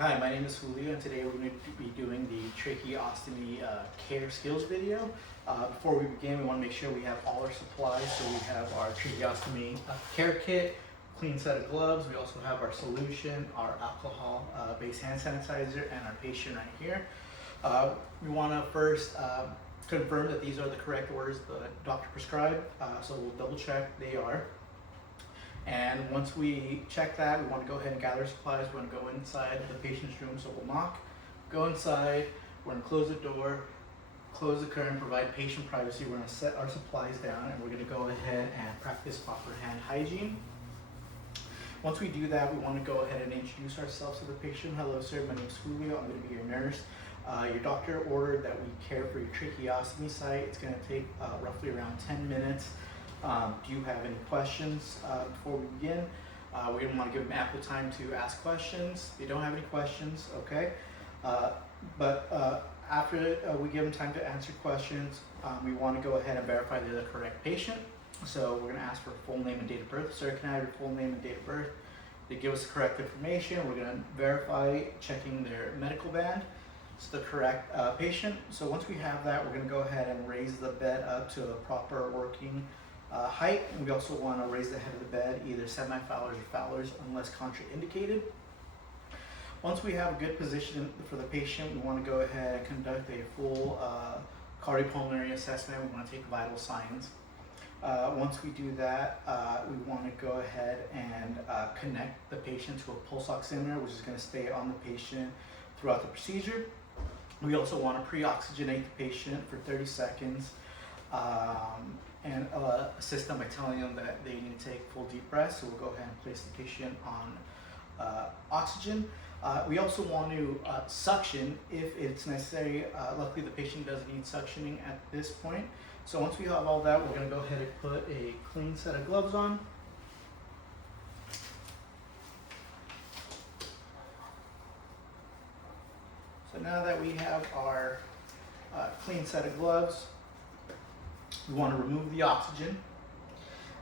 Hi, my name is Julio, and today we're going to be doing the tracheostomy care skills video. Before we begin, we want to make sure we have all our supplies. So we have our tracheostomy care kit, clean set of gloves. We also have our solution, our alcohol-based hand sanitizer, and our patient right here. We want to first confirm that these are the correct words the doctor prescribed. So we'll double check they are. And once we check that, we want to go ahead and gather supplies. We're going to go inside the patient's room. So we'll knock, go inside, we're going to close the door, close the curtain, provide patient privacy. We're going to set our supplies down, and we're going to go ahead and practice proper hand hygiene. Once we do that, we want to go ahead and introduce ourselves to the patient. Hello, sir. My name is Julio. I'm going to be your nurse. Your doctor ordered that we care for your tracheostomy site. It's going to take roughly around 10 minutes. Do you have any questions before we begin? We want to give them ample time to ask questions. If they don't have any questions, okay. But after we give them time to answer questions, we want to go ahead and verify they're the correct patient. So we're going to ask for full name and date of birth. Sir, can I have your full name and date of birth? They give us the correct information. We're going to verify checking their medical band. It's the correct patient. So once we have that, we're going to go ahead and raise the bed up to a proper working height, and we also want to raise the head of the bed, either semi-Fowlers or Fowlers, unless contraindicated. Once we have a good position for the patient, we want to go ahead and conduct a full cardiopulmonary assessment. We want to take vital signs. Once we do that, we want to go ahead and connect the patient to a pulse oximeter, which is going to stay on the patient throughout the procedure. We also want to pre-oxygenate the patient for 30 seconds. And assist them by telling them that they need to take full deep breaths. So we'll go ahead and place the patient on oxygen. We also want to suction if it's necessary. Luckily, the patient doesn't need suctioning at this point. So once we have all that, we're going to go ahead and put a clean set of gloves on. So now that we have our clean set of gloves, we want to remove the oxygen.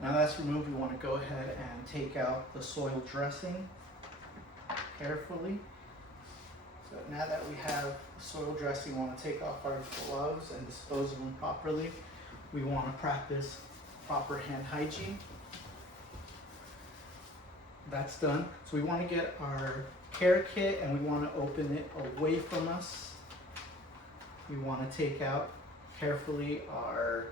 Now that's removed, we want to go ahead and take out the soil dressing carefully. So now that we have the soil dressing, we want to take off our gloves and dispose of them properly. We want to practice proper hand hygiene. That's done. So we want to get our care kit and we want to open it away from us. We want to take out carefully our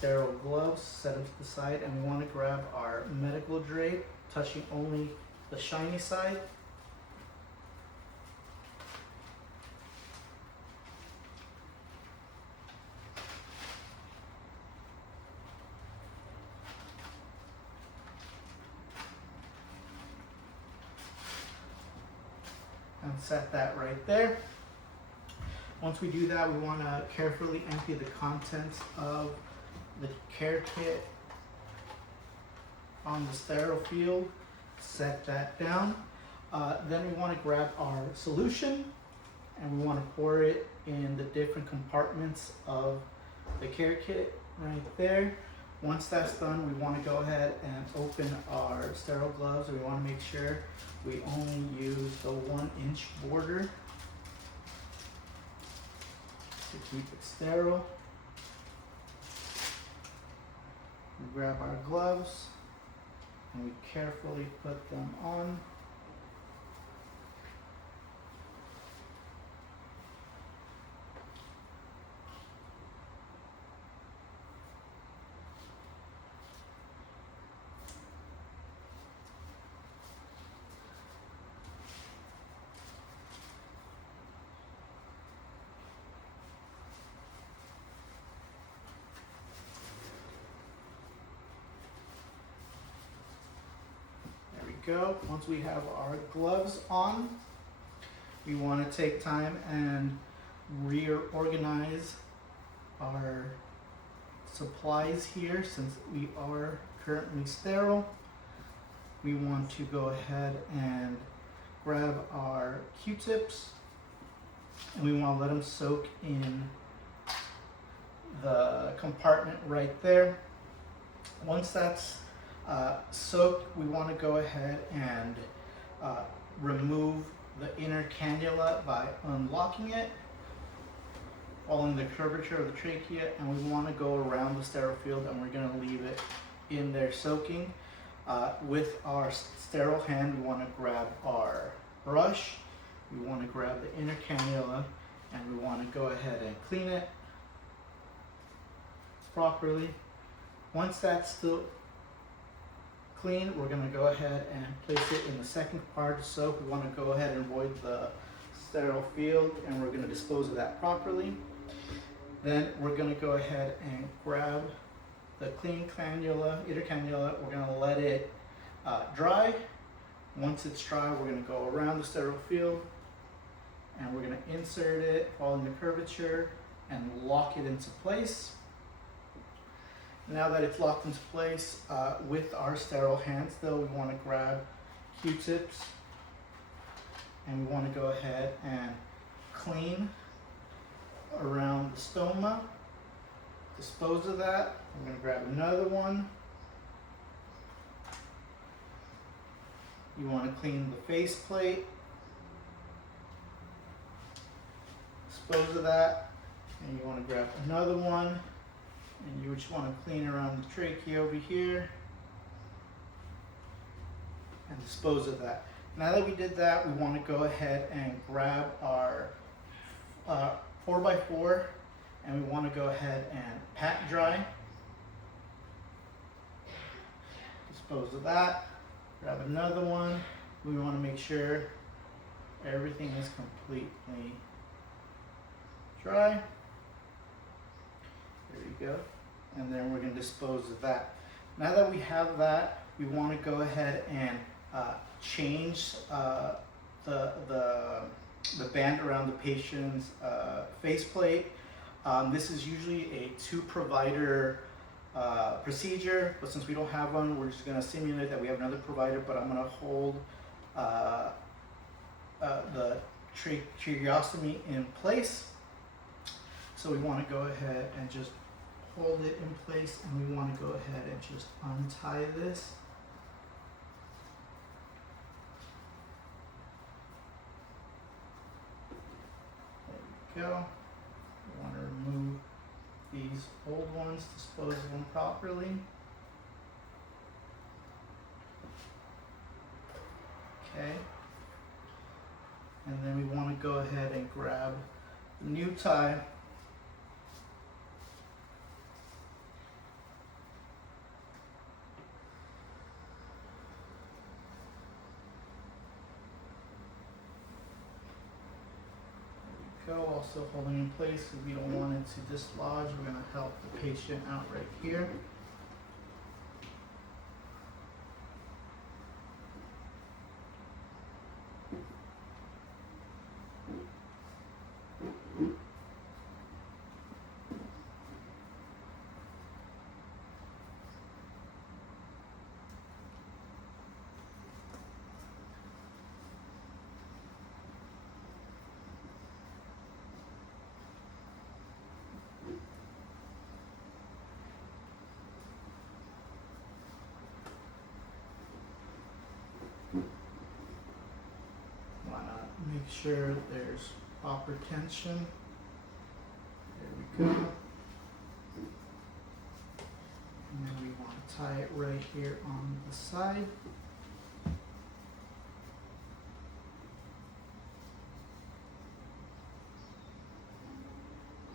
sterile gloves, set them to the side, and we want to grab our medical drape, touching only the shiny side. And set that right there. Once we do that, we want to carefully empty the contents of the care kit on the sterile field, set that down. Then we want to grab our solution and we want to pour it in the different compartments of the care kit right there. Once that's done, we want to go ahead and open our sterile gloves. We want to make sure we only use the 1-inch border to keep it sterile. We grab our gloves and we carefully put them on. Go. Once we have our gloves on, we want to take time and reorganize our supplies here since we are currently sterile. We want to go ahead and grab our Q-tips and we want to let them soak in the compartment right there. Once that's soaked, we want to go ahead and remove the inner cannula by unlocking it, following the curvature of the trachea, and we want to go around the sterile field, and we're going to leave it in there soaking. With our sterile hand, we want to grab our brush, we want to grab the inner cannula, and we want to go ahead and clean it properly. Once that's still clean, we're going to go ahead and place it in the second part of soak. We want to go ahead and avoid the sterile field, and we're going to dispose of that properly. Then we're going to go ahead and grab the clean cannula, inner cannula. We're going to let it dry. Once it's dry, we're going to go around the sterile field, and we're going to insert it following the curvature and lock it into place. Now that it's locked into place, with our sterile hands though, we want to grab Q-tips, and we want to go ahead and clean around the stoma, dispose of that. I'm going to grab another one. You want to clean the face plate, dispose of that, and you want to grab another one, and you just want to clean around the trachea over here and dispose of that. Now that we did that, we want to go ahead and grab our 4x4, and we want to go ahead and pat dry. Dispose of that. Grab another one. We want to make sure everything is completely dry. There you go. And then we're going to dispose of that. Now that we have that, we want to go ahead and change the band around the patient's faceplate. This is usually a 2-provider procedure, but since we don't have one, we're just going to simulate that we have another provider, but I'm going to hold the tracheostomy in place. So we want to go ahead and just hold it in place, and we want to go ahead and just untie this. There we go. We want to remove these old ones, dispose of them properly. Okay. And then we want to go ahead and grab the new tie. There we go, also holding in place because we don't want it to dislodge. We're going to help the patient out right here. Make sure there's proper tension. There we go. And then we want to tie it right here on the side.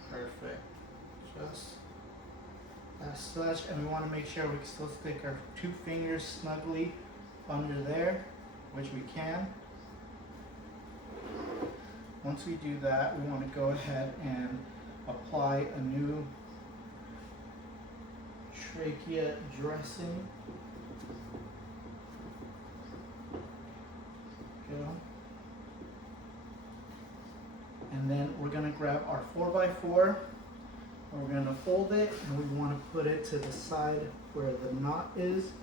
Perfect. Just as such. And we want to make sure we can still stick our 2 fingers snugly under there, which we can. Once we do that, we want to go ahead and apply a new trachea dressing. Go. And then we're going to grab our 4x4, and we're going to fold it, and we want to put it to the side where the knot is.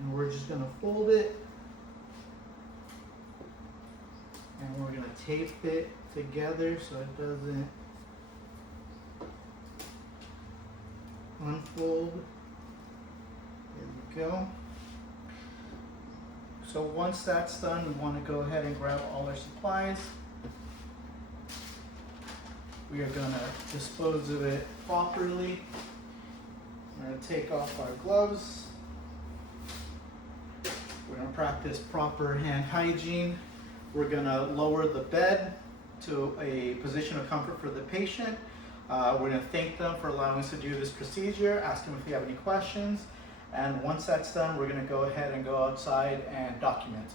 And we're just going to fold it, and we're going to tape it together so it doesn't unfold. There go. So once that's done, we want to go ahead and grab all our supplies. We are going to dispose of it properly. We're going to take off our gloves. We're going to practice proper hand hygiene. We're going to lower the bed to a position of comfort for the patient. We're going to thank them for allowing us to do this procedure, ask them if they have any questions, and once that's done, we're going to go ahead and go outside and document.